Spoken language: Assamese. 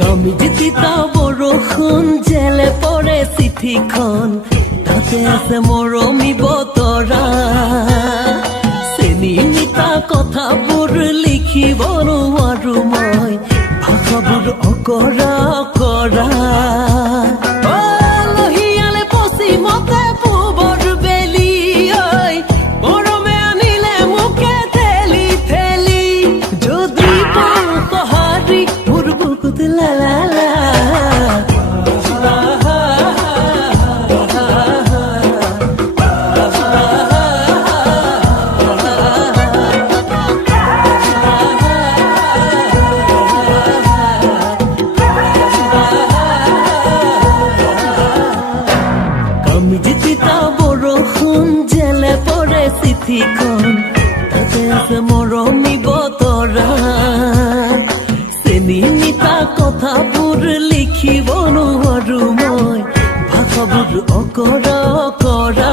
কমিটিতা বৰষুণ জেলে পৰে চিঠিখন তাতে আছে মৰমী বতৰা চেনি মিঠা কথাবোৰ লিখিব নোৱাৰো মই ভাষাবোৰ অকৰা অকৰা লহিয়ালে পশ্চিমতে পূবৰ বেলি গৰমে আনিলে মোকে ঠেলি ঠেলি যদি পহাৰি মোৰ বুকুত লালা কমিটিতা বৰষুণ জেলে পৰে চিঠিখন তাতে আছে মৰমী বতৰা চেনি মিঠা কথাবোৰ লিখিব নোৱাৰো মই ভাষাবোৰ অকৰা অকৰা